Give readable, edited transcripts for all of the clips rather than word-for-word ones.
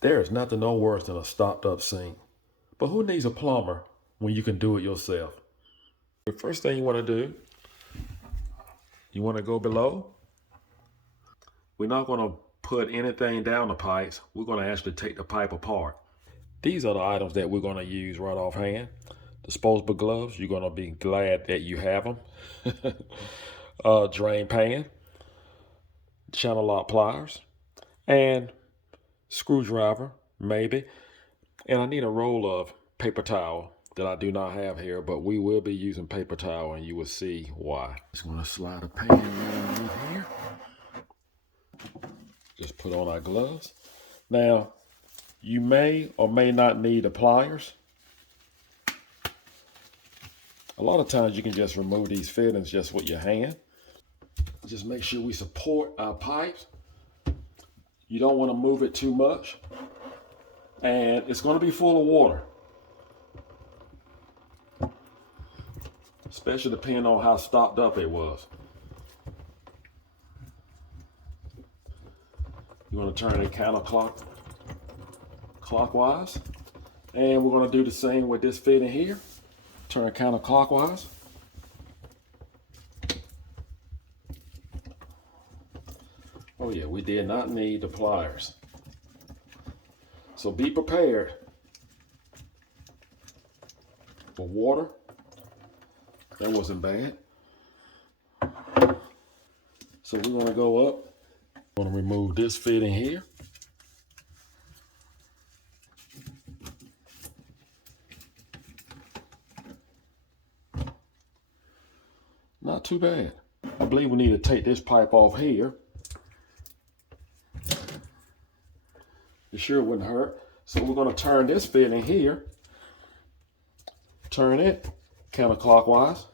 There is nothing no worse than a stopped up sink. But who needs a plumber when you can do it yourself? The first thing you want to do, you want to go below. We're not going to put anything down the pipes. We're going to actually take the pipe apart. These are the items that we're going to use right offhand. Disposable gloves, you're going to be glad that you have them. Drain pan, channel lock pliers, and screwdriver, maybe. And I need a roll of paper towel that I do not have here, but we will be using paper towel and you will see why. Just going to slide a pan right underneath here. Just put on our gloves. Now, you may or may not need the pliers. A lot of times you can just remove these fittings just with your hand. Just make sure we support our pipes. You don't want to move it too much. And it's going to be full of water. Especially depending on how stopped up it was. You want to turn it counterclockwise. And we're going to do the same with this fitting here. Turn counterclockwise. Oh yeah, we did not need the pliers. So be prepared for water. That wasn't bad. So we're gonna go up. I'm gonna remove this fitting here. Not too bad. I believe we need to take this pipe off here. It sure wouldn't hurt. So we're gonna turn this fitting here. Turn it counterclockwise.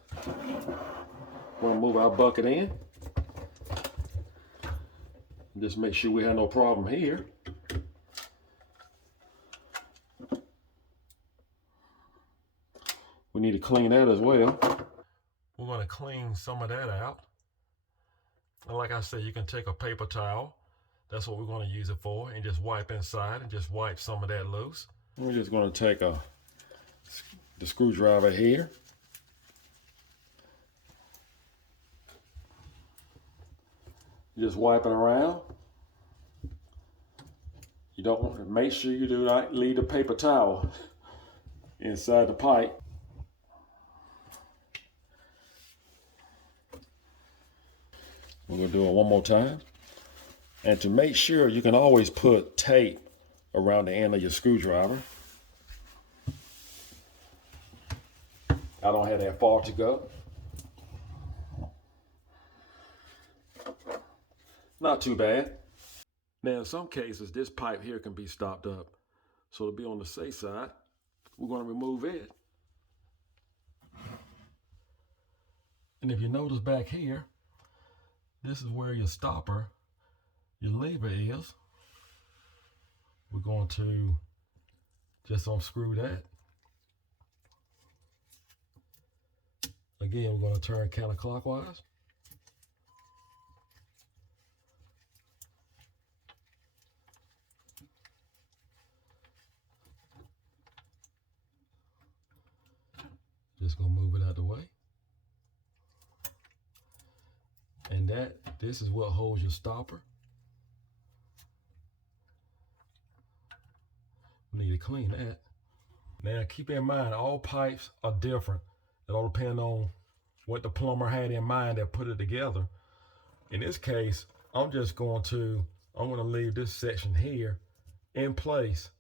We're gonna move our bucket in. Just make sure we have no problem here. We need to clean that as well. We're going to clean some of that out. And like I said, you can take a paper towel. That's what we're going to use it for. And just wipe inside and just wipe some of that loose. We're just going to take the screwdriver here. Just wipe it around. You don't want to make sure you do not leave the paper towel inside the pipe. We're going to do it one more time. And to make sure, you can always put tape around the end of your screwdriver. I don't have that far to go. Not too bad. Now, in some cases, this pipe here can be stopped up. So to be on the safe side, we're going to remove it. And if you notice back here, this is where your stopper, your lever is. We're going to just unscrew that. Again, we're going to turn counterclockwise. Just going to move it out the way. And this is what holds your stopper. We need to clean that. Now keep in mind, all pipes are different. It all depends on what the plumber had in mind that put it together. In this case, I'm going to leave this section here in place.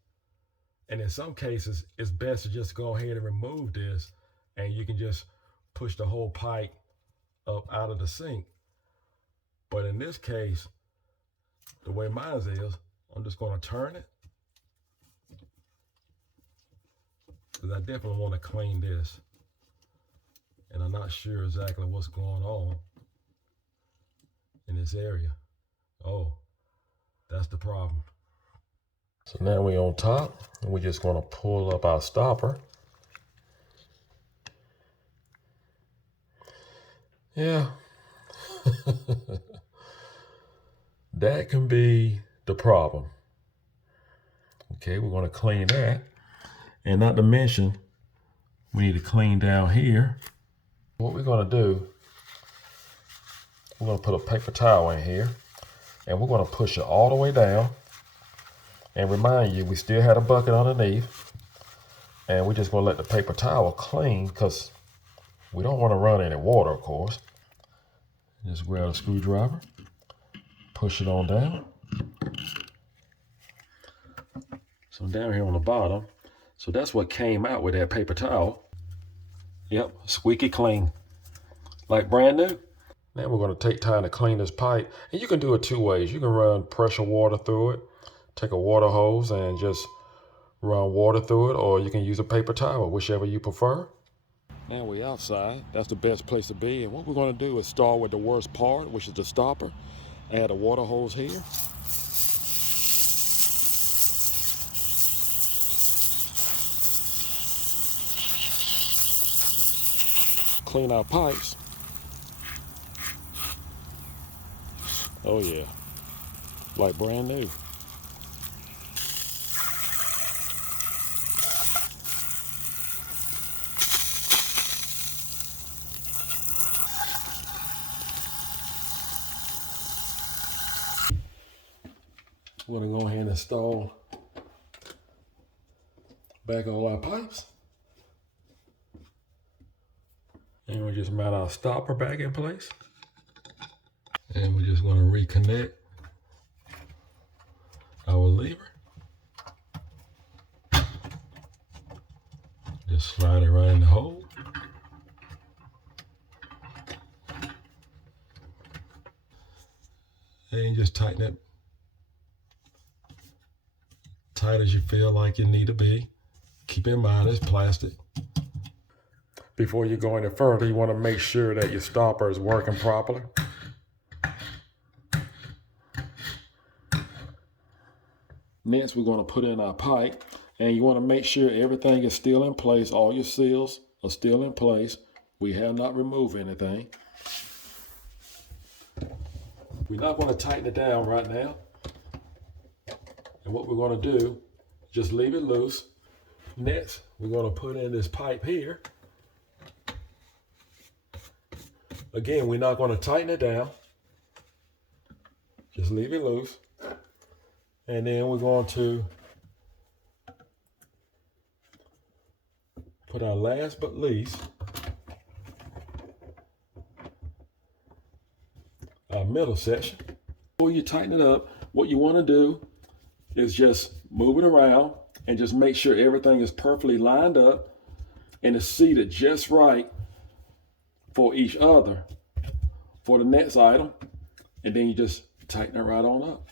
And in some cases, it's best to just go ahead and remove this, and you can just push the whole pipe up out of the sink. But in this case, the way mine is, I'm just going to turn it, because I definitely want to clean this. And I'm not sure exactly what's going on in this area. Oh, that's the problem. So now we're on top, and we're just going to pull up our stopper. Yeah. That can be the problem. Okay, we're going to clean that. And not to mention, we need to clean down here. What we're going to do, we're going to put a paper towel in here, and we're going to push it all the way down. And remind you, we still had a bucket underneath, and we're just going to let the paper towel clean because we don't want to run any water, of course. Just grab a screwdriver, push it on down. So down here on the bottom, so that's what came out with that paper towel. Yep, squeaky clean, like brand new. Now we're going to take time to clean this pipe, and you can do it two ways. You can run pressure water through it, take a water hose and just run water through it, or you can use a paper towel, whichever you prefer. Now we're outside. That's the best place to be. And what we're going to do is start with the worst part, which is the stopper. Add a water hose here. Clean our pipes. Oh yeah, like brand new. We're gonna go ahead and install back all our pipes. And we just mount our stopper back in place. And we're just gonna reconnect our lever. Just slide it right in the hole. And just tighten it tight as you feel like you need to be. Keep in mind it's plastic. Before you go any further, you want to make sure that your stopper is working properly. Next, we're going to put in our pipe, and you want to make sure everything is still in place. All your seals are still in place. We have not removed anything. We're not going to tighten it down right now. And what we're going to do, just leave it loose. Next, we're going to put in this pipe here. Again, we're not going to tighten it down. Just leave it loose. And then we're going to put our last but least, our middle section. Before you tighten it up, what you want to do is just move it around and just make sure everything is perfectly lined up and is seated just right for each other for the next item. And then you just tighten it right on up.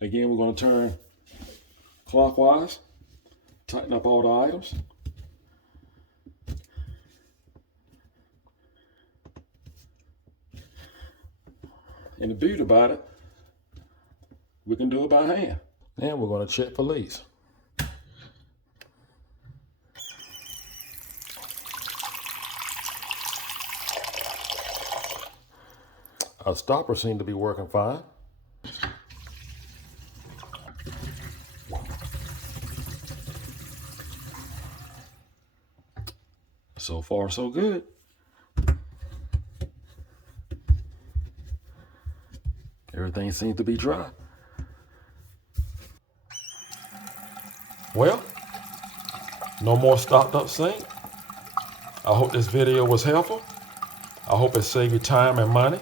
Again, we're going to turn clockwise, tighten up all the items. And the beauty about it, we can do it by hand. And we're going to check for leaks. Our stopper seemed to be working fine. So far, so good. Everything seems to be dry. Well, no more stopped up sink. I hope this video was helpful. I hope it saved you time and money.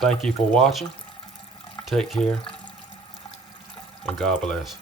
Thank you for watching. Take care, and God bless.